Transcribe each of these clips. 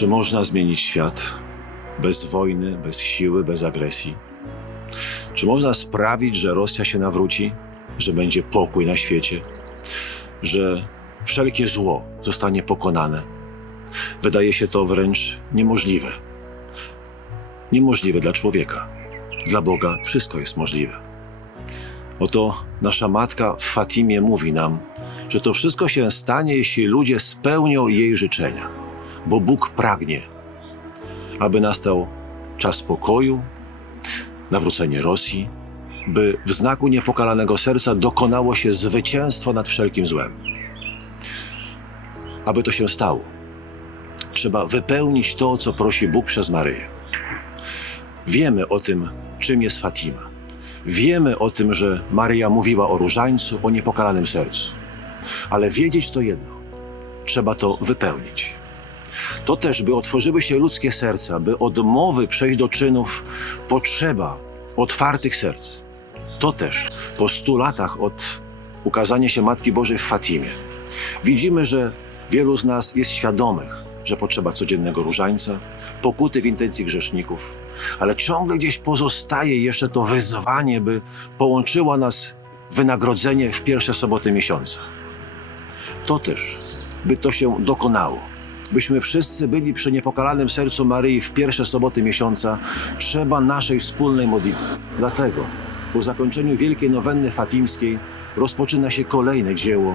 Czy można zmienić świat bez wojny, bez siły, bez agresji? Czy można sprawić, że Rosja się nawróci, że będzie pokój na świecie, że wszelkie zło zostanie pokonane? Wydaje się to wręcz niemożliwe. Niemożliwe dla człowieka. Dla Boga wszystko jest możliwe. Oto nasza matka w Fatimie mówi nam, że to wszystko się stanie, jeśli ludzie spełnią jej życzenia, bo Bóg pragnie, aby nastał czas pokoju, nawrócenie Rosji, by w znaku niepokalanego serca dokonało się zwycięstwo nad wszelkim złem. Aby to się stało, trzeba wypełnić to, co prosi Bóg przez Maryję. Wiemy o tym, czym jest Fatima. Wiemy o tym, że Maryja mówiła o różańcu, o niepokalanym sercu. Ale wiedzieć to jedno, trzeba to wypełnić. To też, by otworzyły się ludzkie serca, by od mowy przejść do czynów, potrzeba otwartych serc. To też po stu latach od ukazania się Matki Bożej w Fatimie. Widzimy, że wielu z nas jest świadomych, że potrzeba codziennego różańca, pokuty w intencji grzeszników, ale ciągle gdzieś pozostaje jeszcze to wyzwanie, by połączyło nas wynagrodzenie w pierwsze soboty miesiąca. To też, by to się dokonało, byśmy wszyscy byli przy niepokalanym sercu Maryi w pierwsze soboty miesiąca, trzeba naszej wspólnej modlitwy. Dlatego po zakończeniu wielkiej nowenny fatimskiej rozpoczyna się kolejne dzieło,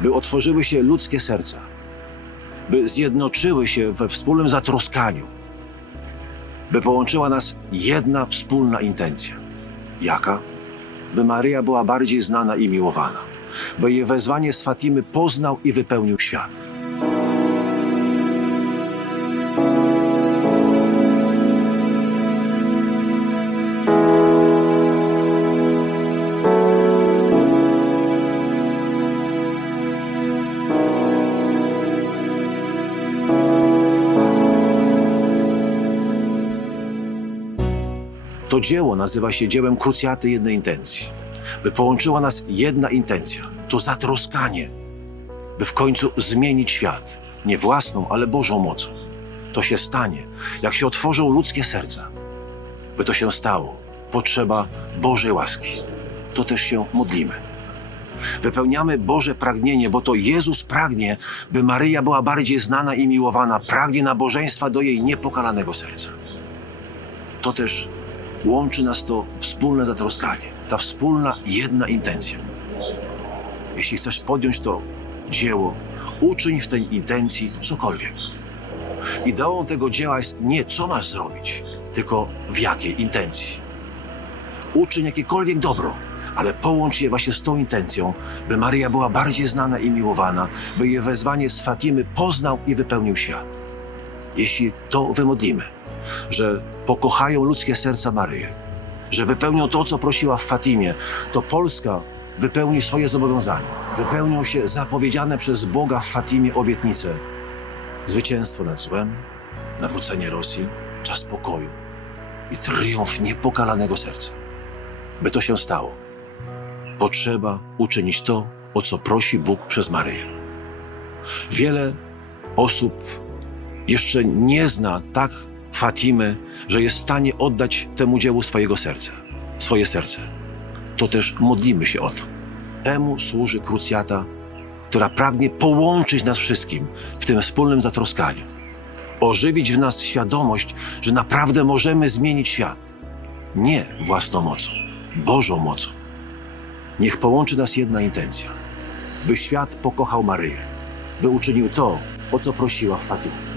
by otworzyły się ludzkie serca, by zjednoczyły się we wspólnym zatroskaniu, by połączyła nas jedna wspólna intencja. Jaka? By Maryja była bardziej znana i miłowana, by jej wezwanie z Fatimy poznał i wypełnił świat. To dzieło nazywa się dziełem krucjaty jednej intencji. By połączyła nas jedna intencja, to zatroskanie, by w końcu zmienić świat. Nie własną, ale Bożą mocą. To się stanie, jak się otworzą ludzkie serca. By to się stało, potrzeba Bożej łaski. To też się modlimy. Wypełniamy Boże pragnienie, bo to Jezus pragnie, by Maryja była bardziej znana i miłowana, pragnie nabożeństwa do jej niepokalanego serca. To też łączy nas to wspólne zatroskanie, ta wspólna, jedna intencja. Jeśli chcesz podjąć to dzieło, uczyń w tej intencji cokolwiek. Ideą tego dzieła jest nie co masz zrobić, tylko w jakiej intencji. Uczyń jakiekolwiek dobro, ale połącz je właśnie z tą intencją, by Maryja była bardziej znana i miłowana, by jej wezwanie z Fatimy poznał i wypełnił świat. Jeśli to wymodlimy, że pokochają ludzkie serca Maryję, że wypełnią to, co prosiła w Fatimie, to Polska wypełni swoje zobowiązania. Wypełnią się zapowiedziane przez Boga w Fatimie obietnice. Zwycięstwo nad złem, nawrócenie Rosji, czas pokoju i triumf niepokalanego serca. By to się stało, potrzeba uczynić to, o co prosi Bóg przez Maryję. Wiele osób jeszcze nie zna tak Fatimy, że jest w stanie oddać temu dziełu swojego serca, swoje serce. To też modlimy się o to. Temu służy krucjata, która pragnie połączyć nas wszystkim w tym wspólnym zatroskaniu. Ożywić w nas świadomość, że naprawdę możemy zmienić świat. Nie własną mocą, Bożą mocą. Niech połączy nas jedna intencja, by świat pokochał Maryję, by uczynił to, o co prosiła w Fatimie.